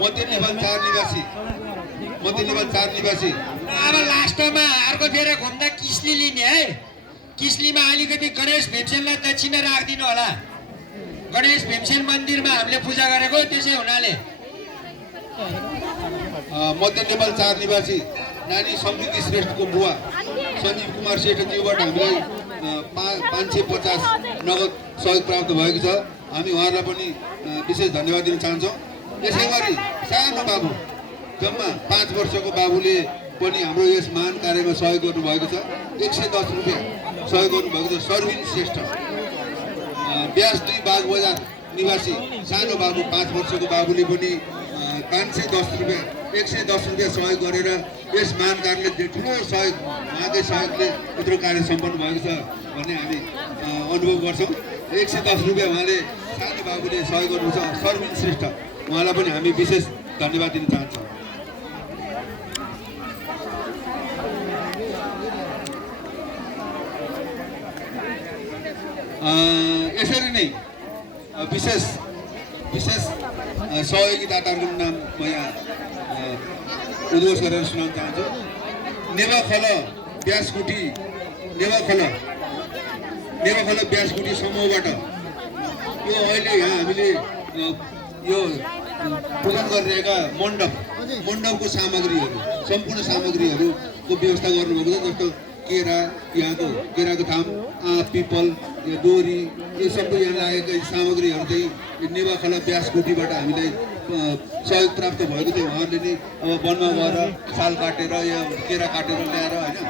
मध्य नेपाल 4 निवासी मध्य नेपाल 4 निवासी। अब लास्टमा अर्को फेर घुम्दा किस्ली लिने है। किस्लीमा अलिकति गणेश भीमसेनलाई दक्षिणा राखिदिनु होला। गणेश भीमसेन मन्दिरमा हामीले पूजा गरेको त्यसै हुनाले मध्य नेपाल 4 निवासी नानी समृद्धि श्रेष्ठको बुवा सञ्जीव कुमार श्रेष्ठज्यूबाट हामीलाई 550 नगद सहयोग प्राप्त भएको छ। हामी उहाँहरूलाई पनि विशेष धन्यवाद दिन चाहन्छौँ। यसै गरी सानो बाबु जम्मा 5 वर्षको बाबुले पनि हाम्रो यस महान कार्यमा सहयोग गर्नुभएको छ। 110 रुपियाँ सहयोग गर्नुभएको छ। सर्विन श्रेष्ठ ब्यास 2 बागबजार निवासी सानो बाबु 5 वर्षको बाबुले पनि 510 रुपियाँ 110 रुपियाँ सहयोग गरेर यस महान कार्यले ठुलो सहयोग उहाँकै सहयोगले यत्रो कार्य सम्पन्न भएको छ भन्ने हामी अनुभव गर्छौँ। 110 रुपियाँ उहाँले सानो बाबुले सहयोग गर्नुहुन्छ। सर्विन श्रेष्ठ उहाँलाई पनि हामी विशेष धन्यवाद दिन चाहन्छौँ। यसरी नै विशेष सहयोगीदाताहरूको नाम म यहाँ उद्घोष गरेर सुनाउन चाहन्छु। नेवाखल ब्यासकुटी ब्यासकुटी समूहबाट यो अहिले यहाँ हामीले यो पूजन गरिरहेका मण्डपको सामग्रीहरू सम्पूर्ण सामग्रीहरूको व्यवस्था गर्नुभएको छ। जस्तो यहाँको केराको थाम पिपल डोरी यो सबै यहाँ लागेका सामग्रीहरू चाहिँ नेवाखला ब्यासकुटीबाट हामीलाई सहयोग प्राप्त भएको थियो। उहाँहरूले नै अब वनमा गएर साल काटेर या केरा काटेर ल्याएर होइन